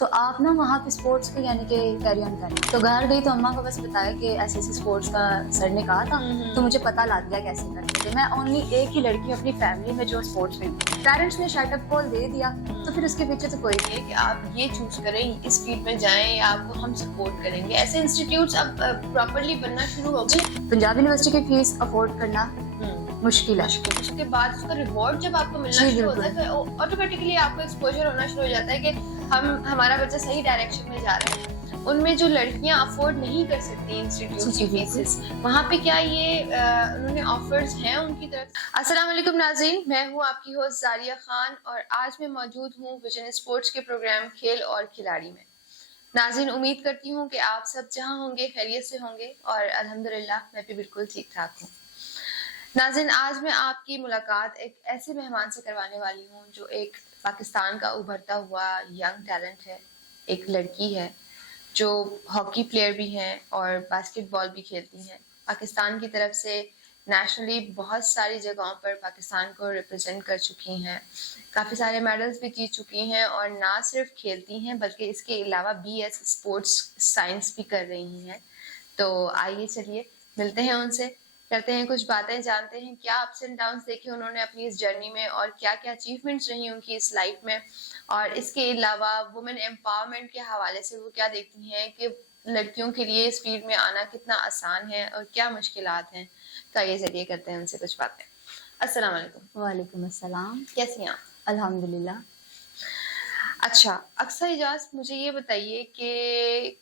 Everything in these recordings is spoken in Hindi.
तो आप ना वहाँ पे स्पोर्ट्स को यानी कि कैरी ऑन करें। तो घर गई तो अम्मा को बस बताया कि ऐसे ऐसे स्पोर्ट्स का सर ने कहा था, तो मुझे पता लग गया कैसे करते थे। मैं ओनली एक ही लड़की अपनी फैमिली में जो स्पोर्ट्स में, पेरेंट्स ने शर्टअप कॉल दे दिया, तो फिर उसके पीछे तो कोई कि आप ये चूज करें, इस फील्ड में जाएं या आपको हम सपोर्ट करेंगे। ऐसे इंस्टीट्यूट्स अब प्रॉपर्ली बनना शुरू हो गए। पंजाब यूनिवर्सिटी की फीस अफोर्ड करना मुश्किल है। उसके बाद उसका रिवॉर्ड जब आपको मिलना शुरू होता है तो ऑटोमेटिकली आपको एक्सपोजर होना शुरू हो जाता है कि हमारा बच्चा सही डायरेक्शन में जा रहा है। उनमें जो लड़कियां अफोर्ड नहीं कर सकती इंस्टीट्यूट की फीसेस, वहाँ पे क्या ये उन्होंने ऑफर्स हैं उनकी तरफ? अस्सलाम वालेकुम नाज़रीन, मैं हूँ आपकी होस्ट जारिया खान और आज मैं मौजूद हूँ विजन स्पोर्ट्स के प्रोग्राम खेल और खिलाड़ी में। नाज़रीन, उम्मीद करती हूँ कि आप सब जहाँ होंगे खैरियत से होंगे और अल्हम्दुलिल्लाह मैं भी बिल्कुल ठीक ठाक हूँ। नाज़रीन, आज मैं आपकी मुलाकात एक ऐसे मेहमान से करवाने वाली हूँ जो एक पाकिस्तान का उभरता हुआ यंग टैलेंट है, एक लड़की है जो हॉकी प्लेयर भी हैं और बास्केटबॉल भी खेलती हैं। पाकिस्तान की तरफ से नेशनली बहुत सारी जगहों पर पाकिस्तान को रिप्रेजेंट कर चुकी हैं, काफ़ी सारे मेडल्स भी जीत चुकी हैं और ना सिर्फ खेलती हैं बल्कि इसके अलावा BS स्पोर्ट्स साइंस भी कर रही हैं। तो आइए चलिए मिलते हैं उनसे, करते हैं कुछ बातें, जानते हैं क्या अप्स एंड डाउन्स देखे उन्होंने अपनी इस जर्नी में और क्या क्या अचीवमेंट्स रही उनकी इस लाइफ में, और इसके अलावा वुमेन एम्पावरमेंट के हवाले से वो क्या देखती हैं कि लड़कियों के लिए इस फील्ड में आना कितना आसान है और क्या मुश्किलात हैं। तो आइए चलिए करते हैं उनसे कुछ बातें। अस्सलाम वालेकुम। वालेकुम अस्सलाम। कैसी हैं आप? अल्हम्दुलिल्लाह। अच्छा, अक्सर इजाज़ मुझे ये बताइए कि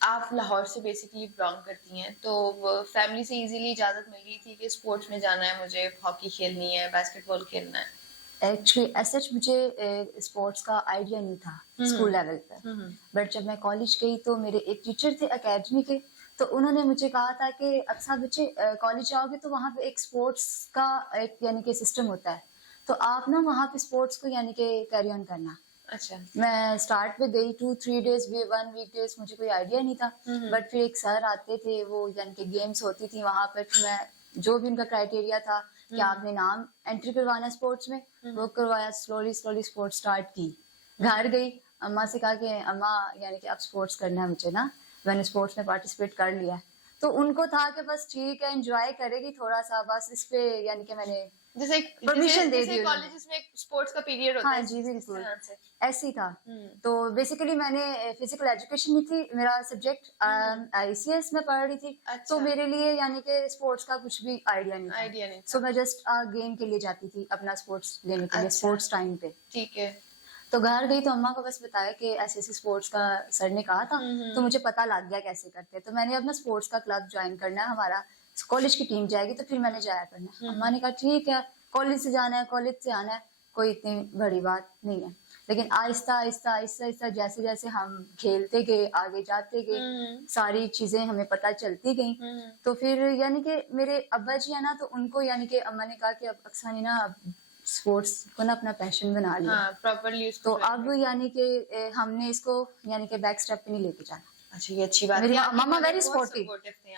आप लाहौर से बेसिकली बिलोंग करती हैं, तो फैमिली से इजीली इजाज़त मिल गई थी कि स्पोर्ट्स में जाना है, मुझे हॉकी खेलनी है, बास्केटबॉल खेलना है? एक्चुअली सच मुझे स्पोर्ट्स का आइडिया नहीं था स्कूल लेवल पर, बट जब मैं कॉलेज गई तो मेरे एक टीचर थे एकेडमी के, तो उन्होंने मुझे कहा था कि अक्सर बच्चे कॉलेज जाओगे तो वहाँ पे एक स्पोर्ट्स का एक यानी कि सिस्टम होता है, तो आप ना वहाँ पे स्पोर्ट्स को यानी कि कैरी ऑन करना। अच्छा। मैं स्टार्ट पे गई 2-3 डेज भी 1 वीक डेज मुझे कोई आइडिया नहीं था, बट फिर एक सर आते थे, वो यानी कि गेम्स होती थी वहाँ पर, फिर मैं जो भी उनका क्राइटेरिया था कि आपने नाम एंट्री करवाना स्पोर्ट्स में, वो करवाया, स्लोली स्लोली स्पोर्ट्स स्टार्ट की। घर गई, अम्मा से कहा कि अम्मा यानी कि अब स्पोर्ट्स करना है मुझे ना, मैंने स्पोर्ट्स में पार्टिसिपेट कर लिया। तो उनको था कि बस ठीक है एंजॉय करेगी थोड़ा सा, बस इस पे यानी कि मैंने जैसे परमिशन दे दी। कॉलेजेस में स्पोर्ट्स का पीरियड होता है। हाँ जी बिल्कुल ऐसे ही था। तो बेसिकली मैंने फिजिकल एजुकेशन में थी, मेरा सब्जेक्ट ICS में पढ़ रही थी। अच्छा। तो मेरे लिए यानी कि स्पोर्ट्स का कुछ भी आइडिया नहीं था। सो मैं जस्ट गेम के लिए जाती थी अपना स्पोर्ट्स लेने के लिए। अच्छा। स्पोर्ट्स टाइम पे ठीक है। तो घर गई तो अम्मा को बस बताया कि ऐसे ऐसे स्पोर्ट्स का सर ने कहा था, तो मुझे पता लग गया कैसे करते। तो मैंने अपना स्पोर्ट्स का क्लब ज्वाइन करना है, हमारा कॉलेज की टीम जाएगी तो फिर मैंने जाया करना। अम्मा ने कहा ठीक है, कॉलेज से जाना है, कॉलेज से आना है, कोई इतनी बड़ी बात नहीं है। लेकिन आहिस्ता आहिस्ता आहिस्ता आहिस्ता जैसे जैसे हम खेलते गए, आगे जाते गए, सारी चीजें हमें पता चलती गई। तो फिर यानी कि मेरे अब्बा जी है ना, तो उनको यानी कि अम्मा ने कहा कि अब अक्सानी ना स्पोर्ट्स को ना अपना पैशन बना लिया। हाँ, प्रॉपर्ली तो अब यानी कि हमने इसको यानी कि बैक स्टेप पे नहीं लेके जाना। अच्छा, ये अच्छी बात है। मेरी मामा very supportive,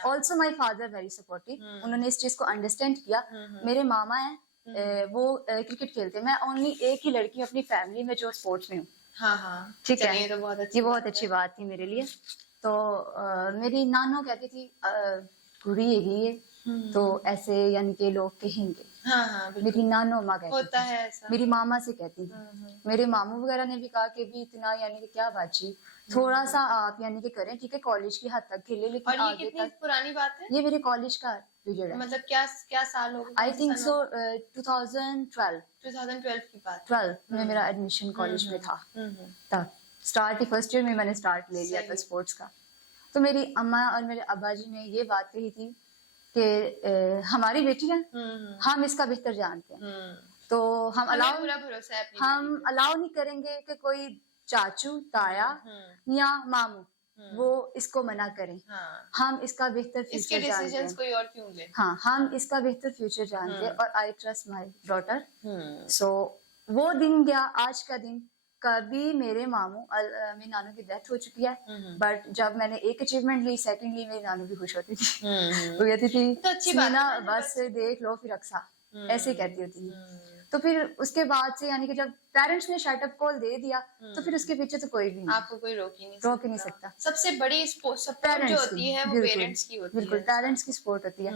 also my father very supportive. उन्होंने इस चीज को अंडरस्टैंड किया। मेरे मामा है, वो क्रिकेट खेलते हैं। मैं ओनली एक ही लड़की अपनी फैमिली में जो स्पोर्ट्स में हूँ। हाँ हाँ, ठीक है, ये तो बहुत अच्छी बात थी मेरे लिए। तो मेरी नानो कहती थी कुड़ी है, तो ऐसे यानी कि लोग कहेंगे। हाँ हाँ, मेरी नानो माँ कहती होता है ऐसा। मेरी मामा से कहती थी। मेरे मामू वगैरह ने भी कहा कि भी इतना यानी कि क्या बाजी, थोड़ा सा आप यानी कि करें, ठीक है कॉलेज की हद तक खेले, लेकिन और ये आगे कितनी तक। पुरानी बात है? ये मेरे कॉलेज का पीरियड है। मतलब क्या क्या साल हो गया? आई थिंक सो 2012 की बात। 12 में मेरा एडमिशन कॉलेज में था। तब स्टार्ट ही फर्स्ट ईयर में मैंने स्टार्ट ले लिया था स्पोर्ट्स का। तो मेरी अम्मा और मेरे अब्बा जी ने ये बात कही थी कि हमारी बेटी है, हम इसका बेहतर जानते हैं, तो हम अलाउ नहीं करेंगे कि कोई चाचू, ताया या मामू वो इसको मना करें। हम इसका बेहतर फ्यूचर जानते हैं। कोई और क्यों ले? हाँ, हम इसका बेहतर फ्यूचर जानते हैं और आई ट्रस्ट माई डॉटर। सो वो दिन गया, आज का दिन। कभी मेरे मामू मेरी नानू की डेथ हो चुकी है, बट जब मैंने एक अचीवमेंट ली, सेकंडली मेरी नानू भी खुश होती थी। वो कहती थी तो अच्छी बात है ना, बस देख लो फिर अक्सा, ऐसे कहती होती थी। तो फिर उसके बाद से यानी कि जब पेरेंट्स ने शटअप कॉल दे दिया तो फिर उसके पीछे तो कोई भी नहीं, आपको कोई रोक ही नहीं सकता। सबसे बड़ी सपोर्ट जो पेरेंट्स होती है वो बिल्कुल पेरेंट्स की होती बिल्कुल है पेरेंट्स की सपोर्ट होती है।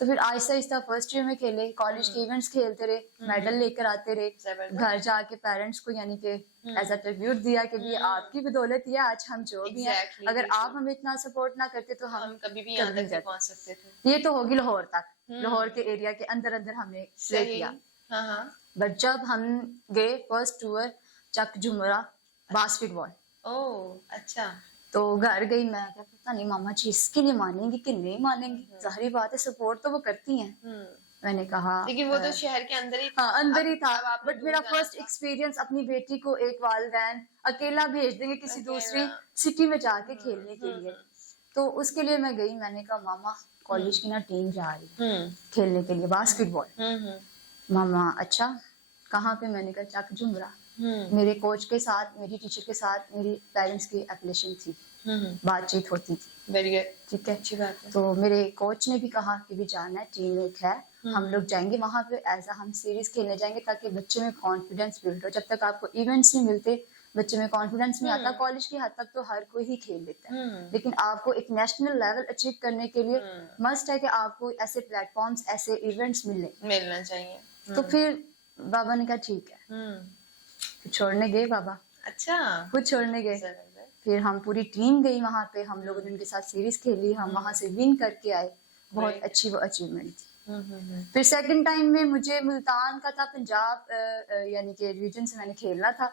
तो फिर आहिस्ता आहिस्ता फर्स्ट ईयर में खेले, कॉलेज के इवेंट्स खेलते रहे, मेडल लेकर आते रहे, जबरदस्त। घर जाके पेरेंट्स को यानी कि एज अ ट्रिब्यूट दिया कि ये आपकी बदौलत ही है आज हम जो भी हैं, अगर आप हमें इतना सपोर्ट ना करते तो हम कभी भी यहाँ तक नहीं पहुंच सकते थे। ये तो होगी लाहौर तक, लाहौर के एरिया के अंदर अंदर हमने प्ले किया। बट जब हम गए फर्स्ट टूर चक झुमरा बास्केटबॉल, ओह अच्छा, तो घर गई मैं, क्या पता नहीं मामा जी इसके लिए मानेंगी कि नहीं मानेंगी, जाहिर बात है सपोर्ट तो वो करती हैं। मैंने कहा लेकिन वो तो शहर के अंदर ही अंदर ही था, बट मेरा फर्स्ट एक्सपीरियंस अपनी बेटी को एक वालिदैन अकेला भेज देंगे किसी दूसरी सिटी में जाके खेलने के लिए, तो उसके लिए मैं गई। मैंने कहा मामा कॉलेज की ना टीम जा रही है खेलने के लिए बास्केटबॉल। मामा अच्छा कहाँ पे? मैंने कहा चक झुमरा। मेरे कोच के साथ, मेरी टीचर के साथ मेरी पेरेंट्स की एप्लीकेशन थी, बातचीत होती थी। वेरी गुड, ठीक है, अच्छी बात है। तो मेरे कोच ने भी कहा कि भी जाना है, टीम एक है, हम लोग जाएंगे वहां पे, ऐसा हम सीरीज खेलने जाएंगे ताकि बच्चे में कॉन्फिडेंस बिल्ड हो। जब तक आपको इवेंट्स नहीं मिलते बच्चे में कॉन्फिडेंस नहीं आता। कॉलेज की हद तक तो हर कोई ही खेल लेता है, लेकिन आपको एक नेशनल लेवल अचीव करने के लिए मस्ट है कि आपको ऐसे प्लेटफॉर्म्स, ऐसे इवेंट्स मिलना चाहिए। तो फिर बाबा ने कहा ठीक है, छोड़ने गए बाबा। अच्छा, खुद छोड़ने गए। फिर हम पूरी टीम गई वहां पे, हम लोगों ने उनके साथ सीरीज खेली, हम वहां से विन करके आए। बहुत अच्छी वो अचीवमेंट थी। फिर सेकंड टाइम में मुझे मुल्तान का था, पंजाब यानी कि रीजन से मैंने खेलना था,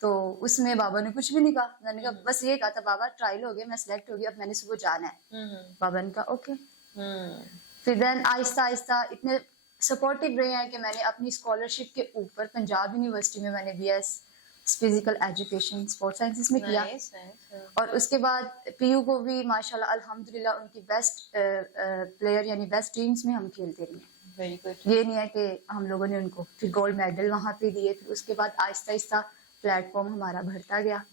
तो उसमें बाबा ने कुछ भी नहीं कहा। मैंने कहा बस ये कहा था बाबा ट्रायल हो गया, मैं सिलेक्ट हो गई, अब मैंने सुबह जाना है। बाबा ने कहा ओके। फिर देन आहिस्ता आहिस्ता इतने सपोर्टिव रहे हैं कि मैंने अपनी स्कॉलरशिप के ऊपर पंजाब यूनिवर्सिटी में मैंने BS physical education sports sciences में किया। और उसके बाद PU को भी माशाल्लाह अल्हम्दुलिल्लाह उनकी बेस्ट प्लेयर यानी बेस्ट टीम्स में हम खेलते रहे। Very good. ये नहीं है कि हम लोगों ने उनको फिर गोल्ड मेडल वहां पे दिए। फिर उसके बाद आहिस्ता आहिस्ता प्लेटफॉर्म हमारा बढ़ता गया।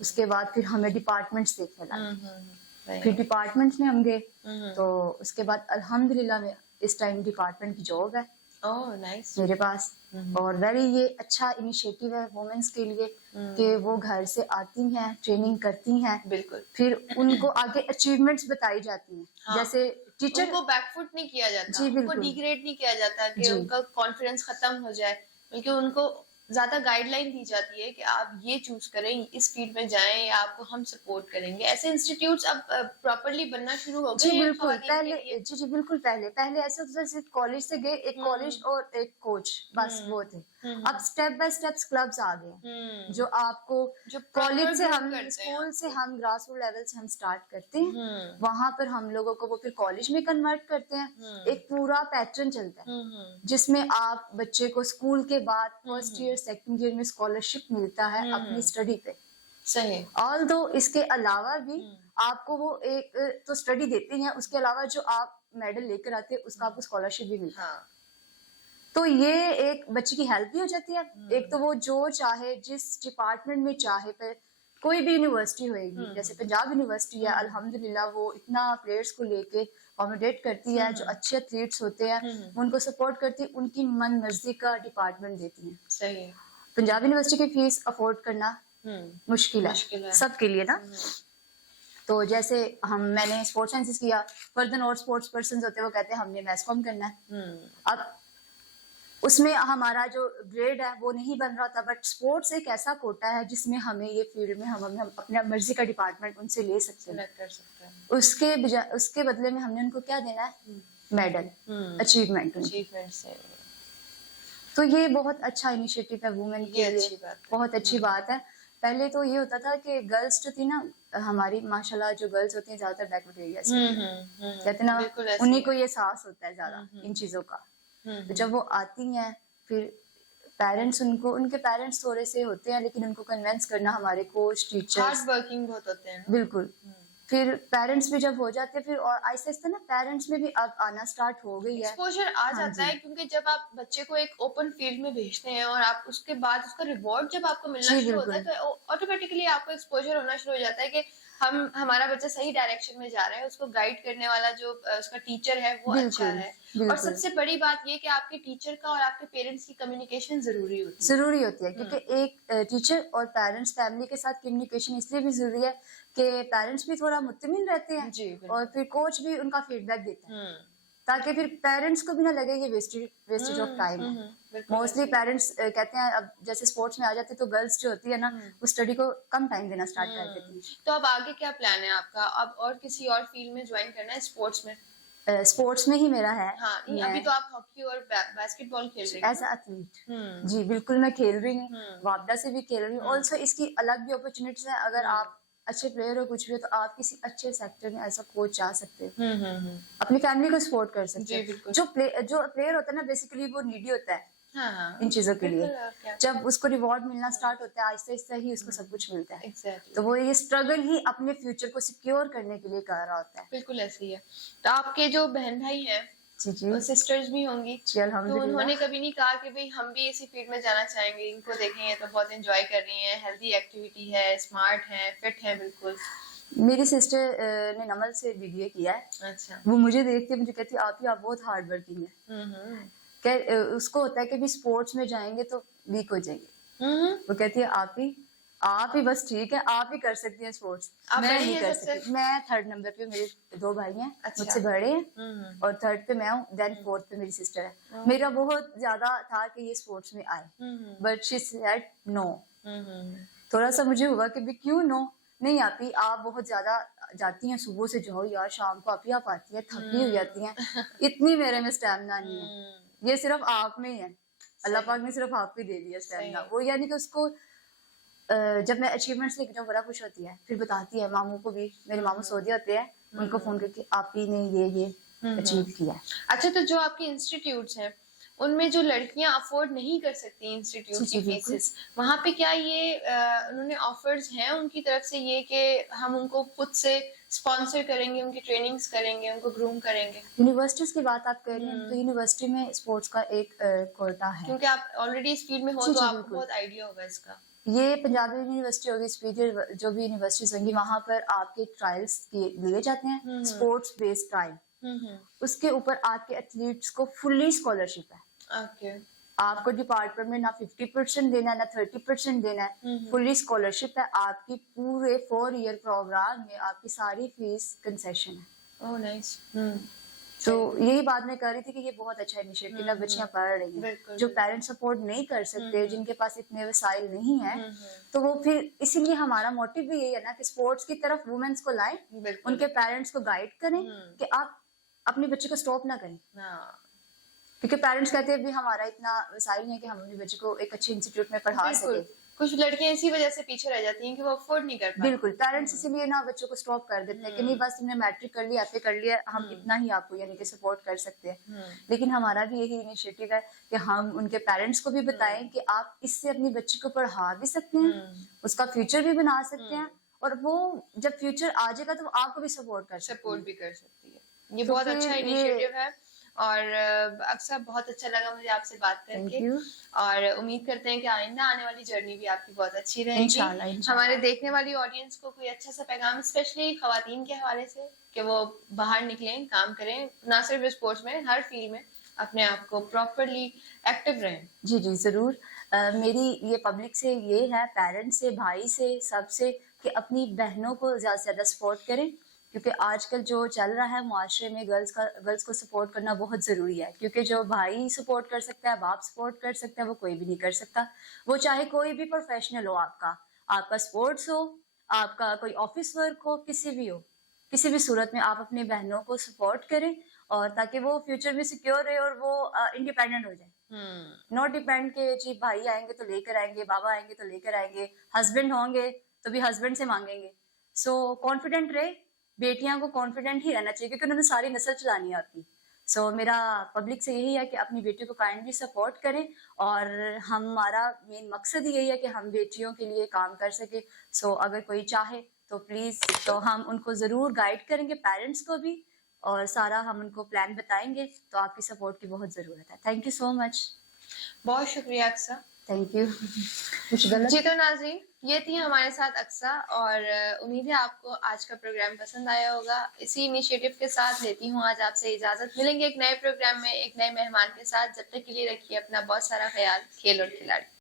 उसके बाद फिर हमें डिपार्टमेंट्स देखने लगे। फिर डिपार्टमेंट्स में हम गए, तो उसके बाद अल्हम्दुलिल्लाह में इस टाइम डिपार्टमेंट की जॉब है मेरे पास। और वेरी ये अच्छा इनिशिएटिव है वुमेन्स के लिए कि वो घर से आती हैं, ट्रेनिंग करती हैं, बिल्कुल, फिर उनको आगे अचीवमेंट्स बताई जाती हैं। हाँ। जैसे टीचर को बैकफुट नहीं किया जाता, उनको डिग्रेड नहीं किया जाता कि उनका कॉन्फिडेंस खत्म हो जाए, बल्कि उनको ज्यादा गाइडलाइन दी जाती है कि आप ये चूज करें, इस फील्ड में जाएं, या आपको हम सपोर्ट करेंगे। ऐसे इंस्टीट्यूट्स अब प्रॉपर्ली बनना शुरू हो गए। जी बिल्कुल, पहले जी बिल्कुल पहले ऐसा होता था सिर्फ कॉलेज से गए, एक कॉलेज और एक कोच, बस वो थे। अब स्टेप बाय स्टेप्स क्लब्स आ गए जो आपको कॉलेज से, हम स्कूल से, हम ग्रास रूट लेवल से हम स्टार्ट करते हैं, वहां पर हम लोगों को वो फिर कॉलेज में कन्वर्ट करते हैं। एक पूरा पैटर्न चलता है जिसमें आप बच्चे को स्कूल के बाद फर्स्ट ईयर सेकंड ईयर में स्कॉलरशिप मिलता है अपनी स्टडी पे। सही। ऑल्दो इसके अलावा भी आपको वो एक तो स्टडी देते हैं, उसके अलावा जो आप मेडल लेकर आते हैं उसका आपको स्कॉलरशिप भी मिलता है। तो ये एक बच्चे की हेल्प भी हो जाती है। एक तो वो जो चाहे जिस डिपार्टमेंट में चाहे, पर कोई भी यूनिवर्सिटी होएगी, जैसे पंजाब यूनिवर्सिटी है, अल्हम्दुलिल्लाह वो इतना प्लेयर्स को लेके अकोमोडेट करती है, जो अच्छे एथलीट्स होते हैं उनको सपोर्ट करती है, उनकी मन मर्जी का डिपार्टमेंट देती है। सही है। पंजाब यूनिवर्सिटी की फीस अफोर्ड करना मुश्किल है सबके लिए ना। तो जैसे मैंने स्पोर्ट्स साइंसेस किया, फर्दर और स्पोर्ट्स पर्सन होते हैं वो कहते हैं हमने मैस कॉम करना है। अब उसमें हमारा जो ग्रेड है वो नहीं बन रहा था, बट स्पोर्ट्स एक ऐसा कोटा है जिसमें हमें ये फील्ड में हम अपने मर्जी का डिपार्टमेंट उनसे ले सकते हैं। उसके बदले में हमने उनको क्या देना है? Medal, achievement. तो ये बहुत अच्छा इनिशिएटिव है वुमेन के लिए, बहुत अच्छी बात है। पहले तो ये होता था कि गर्ल्स जो थी ना हमारी, माशाल्लाह जो गर्ल्स होती हैं ज्यादातर बैकवर्ड एरिया से कहते ना, उन्हीं को ये साहस होता है ज्यादा इन चीजों का। तो जब वो आती हैं फिर पेरेंट्स उनके पेरेंट्स थोड़े से होते हैं, लेकिन उनको कन्विंस करना, हमारे कोच टीचर्स हार्ड वर्किंग बहुत होते हैं बिल्कुल। फिर पेरेंट्स भी जब हो जाते हैं, फिर और आहिस्ता आहिस्ता ना पेरेंट्स में भी अब आना स्टार्ट हो गई है, एक्सपोजर आ जाता है। क्योंकि जब आप बच्चे को एक ओपन फील्ड में भेजते हैं और आप उसके बाद उसका रिवॉर्ड जब आपको मिलना शुरू होता है, तो ऑटोमेटिकली आपको एक्सपोजर होना शुरू हो जाता है कि हम हमारा बच्चा सही डायरेक्शन में जा रहा है, उसको गाइड करने वाला जो उसका टीचर है वो अच्छा बिल्कुल है। और बिल्कुल सबसे बड़ी बात ये कि आपके टीचर का और आपके पेरेंट्स की कम्युनिकेशन जरूरी होती है। जरूरी होती है क्योंकि एक टीचर और पेरेंट्स फैमिली के साथ कम्युनिकेशन इसलिए भी जरूरी है कि पेरेंट्स भी थोड़ा मुतमिन रहते हैं जी बिल्कुल। और फिर कोच भी उनका फीडबैक देता है हम्म ताकि फिर पेरेंट्स को भी ना लगे ये वेस्टेज ऑफ टाइम है। बिल्कुल मोस्टली ऐसे ही। पेरेंट्स कहते हैं अब जैसे स्पोर्ट्स में आ जाते हैं तो गर्ल्स जो होती है ना वो स्टडी को कम टाइम देना स्टार्ट कर देती है। तो अब आगे क्या प्लान है आपका? अब और किसी और फील्ड में ज्वाइन करना है स्पोर्ट्स में? स्पोर्ट्स में ही मेरा है। हाँ नहीं, अभी तो आप हॉकी और बास्केटबॉल खेल रही एज हैं। एथलीट जी बिल्कुल मैं खेल रही हूँ, वापडा से भी खेल रही हूँ। ऑल्सो इसकी अलग भी अपॉर्चुनिटीज है, अगर आप अच्छे प्लेयर हो कुछ भी हो तो आप किसी अच्छे सेक्टर में ऐसा कोच जा सकते हो, अपनी फैमिली को सपोर्ट कर सकते जी हो। बिल्कुल। जो प्लेयर होता है ना बेसिकली वो नीडी होता है हाँ इन चीजों के लिए। बिल्कुल, और क्या। जब उसको रिवॉर्ड मिलना स्टार्ट होता है आहिस्ता आहिस्ता ही उसको सब कुछ मिलता है। एग्जैक्टली तो वो ये स्ट्रगल ही अपने फ्यूचर को सिक्योर करने के लिए कर रहा होता है। बिल्कुल ऐसे ही है। तो आपके जो बहन भाई हैं, जी जी सिस्टर्स भी होंगी, जी तो अल्हम्दुलिल्लाह। उन्होंने कभी नहीं कहा कि भाई हम भी इसी फील्ड में जाना चाहेंगे, इनको देखेंगे तो बहुत एंजॉय कर रही हैं, हेल्दी एक्टिविटी है, स्मार्ट है, फिट है बिल्कुल? मेरी सिस्टर ने नमल से बीबीए किया है। अच्छा। वो मुझे देखती है, मुझे कहती है आप बहुत हार्ड वर्किंग है। उसको होता है कि भी स्पोर्ट्स में जाएंगे तो वीक हो जाएंगे। वो कहती है आप ही बस ठीक है, आप ही कर सकती हैं स्पोर्ट्स, आप मैं बड़ी नहीं हैं कर सबसे? सकती। मैं थर्ड नंबर पे, मेरे 2 भाई हैं अच्छा। मुझसे बड़े हैं और थर्ड पे मैं हूँ, देन फोर्थ पे मेरी सिस्टर है। मेरा बहुत ज्यादा था कि ये स्पोर्ट्स में आए बट शी सेड नो। थोड़ा सा मुझे हुआ कि भी क्यों नो, नहीं आती, आप बहुत ज्यादा जाती हैं, सुबह से जाओ यार, शाम को आप ही आप आती है, थकी हो जाती हैं, इतनी मेरे में स्टैमिना नहीं है। ये सिर्फ आप में ही है, अल्लाह पाक ने सिर्फ आपको ही दे दिया स्टैमिना। वो यानी कि उसको जब मैं अचीवमेंट्स लेके जाऊँ बड़ा खुश होती है, फिर बताती है मामू को भी। मेरे मामू सऊदी होते हैं, उनको फोन करके आप ही ने ये अचीव किया है। अच्छा, तो जो आपके इंस्टीट्यूट्स हैं उनमें जो लड़कियां अफोर्ड नहीं कर सकती इंस्टीट्यूट जी, की बिल्कुल। फीसेस, वहां पे क्या ये उन्होंने ऑफर्स हैं उनकी तरफ से ये कि हम उनको खुद से स्पॉन्सर करेंगे, उनकी ट्रेनिंग्स करेंगे, उनको ग्रूम करेंगे? यूनिवर्सिटीज की बात आप कर रही हैं तो यूनिवर्सिटी में स्पोर्ट्स का एक कोटा है। क्योंकि आप ऑलरेडी इस फील्ड में हो जी, तो जी, आपको बिल्कुल। बहुत आइडिया होगा इसका। ये पंजाब यूनिवर्सिटी होगी, सुपीरियर जो भी यूनिवर्सिटीज होंगी, वहां पर आपके ट्रायल्स लिए जाते हैं, स्पोर्ट्स बेस्ड ट्रायल। उसके ऊपर आपके एथलीट्स को फुल्ली स्कॉलरशिप है। ओके। आपको डिपार्टमेंट में ना 50% देना है ना 30% देना है, फुल्ली स्कॉलरशिप है। आपकी पूरे 4 ईयर प्रोग्राम में आपकी सारी फीस कंसेशन है। Oh nice. तो यही बात मैं कर रही थी कि ये बहुत अच्छा इनिशिएटिव है, बच्चियां पढ़ रही हैं। बिल्कुल, जो पेरेंट्स सपोर्ट नहीं कर सकते, जिनके पास इतने वसाइल नहीं है, तो वो फिर इसीलिए हमारा मोटिव भी यही है ना कि स्पोर्ट्स की तरफ वुमेन्स को लाएं, बिल्कुल। उनके पेरेंट्स को गाइड करें कि आप अपने बच्चे को स्टॉप ना करें। हाँ क्योंकि पेरेंट्स कहते हैं भी हमारा इतना वसाइल नहीं है कि हम अपने बच्चे को एक अच्छे इंस्टीट्यूट में पढ़ा बिल्कुल। सके। कुछ लड़कियां इसी वजह से पीछे रह जाती हैं कि वो अफोर्ड नहीं कर पाती। बिल्कुल, पेरेंट्स इसीलिए ना बच्चों को स्टॉप कर देते हैं कि नहीं बस तुमने मैट्रिक कर लिया, एफए कर लिया, हम इतना ही आपको यानी कि सपोर्ट कर सकते हैं। लेकिन हमारा भी यही इनिशिएटिव है कि हम उनके पेरेंट्स को भी बताएं कि आप इससे अपनी बच्ची को पढ़ा भी सकते हैं, उसका फ्यूचर भी बना सकते हैं, और वो जब फ्यूचर आ जाएगा तो आपको भी सपोर्ट कर सकते हैं। सपोर्ट भी कर सकती है। ये तो बहुत फिर अच्छा ये- इनिशिएटिव है और अक्सर बहुत अच्छा लगा मुझे आपसे बात Thank करके, you. और उम्मीद करते हैं कि आइंदा आने वाली जर्नी भी आपकी बहुत अच्छी रहेगी। इंशाल्लाह, इंशाल्लाह। हमारे देखने वाली ऑडियंस को कोई अच्छा सा पैगाम, स्पेशली खवातीन के हवाले से, कि वो बाहर निकलें, काम करें, ना सिर्फ स्पोर्ट्स में, हर फील्ड में अपने आप को प्रॉपरली एक्टिव रहें। जी जी जरूर। मेरी ये पब्लिक से ये है, पेरेंट्स से, भाई से, सबसे, कि अपनी बहनों को ज्यादा से ज्यादा सपोर्ट करें। क्योंकि आजकल जो चल रहा है मुआशरे में, गर्ल्स को सपोर्ट करना बहुत ज़रूरी है। क्योंकि जो भाई सपोर्ट कर सकता है, बाप सपोर्ट कर सकता है, वो कोई भी नहीं कर सकता। वो चाहे कोई भी प्रोफेशनल हो, आपका स्पोर्ट्स हो, आपका कोई ऑफिस वर्क हो, किसी भी हो, किसी भी सूरत में आप अपनी बहनों को सपोर्ट करें, और ताकि वो फ्यूचर में सिक्योर रहे और वो इंडिपेंडेंट हो जाए। नॉट डिपेंड के जी भाई आएंगे तो लेकर आएंगे, बाबा आएंगे तो लेकर आएंगे, हस्बैंड होंगे तो भी हस्बैंड से मांगेंगे। सो कॉन्फिडेंट रहे, बेटियां को कॉन्फिडेंट ही रहना चाहिए, क्योंकि उन्होंने सारी नस्ल चलानी है आपकी। सो मेरा पब्लिक से यही है कि अपनी बेटियों को काइंडली सपोर्ट करें, और हमारा मेन मकसद यही है कि हम बेटियों के लिए काम कर सके। सो अगर कोई चाहे तो प्लीज, तो हम उनको जरूर गाइड करेंगे, पेरेंट्स को भी, और सारा हम उनको प्लान बताएंगे। तो आपकी सपोर्ट की बहुत जरूरत है। Thank you so much. बहुत शुक्रिया अक्सा। Thank you. कुछ गलत? जी तो नाज़रीन, ये थी हमारे साथ अक्सा, और उम्मीद है आपको आज का प्रोग्राम पसंद आया होगा। इसी इनिशिएटिव के साथ लेती हूँ आज आपसे इजाजत। मिलेंगे एक नए प्रोग्राम में एक नए मेहमान के साथ। जब तक के लिए रखिए अपना बहुत सारा ख्याल। खेल और खिलाड़ी।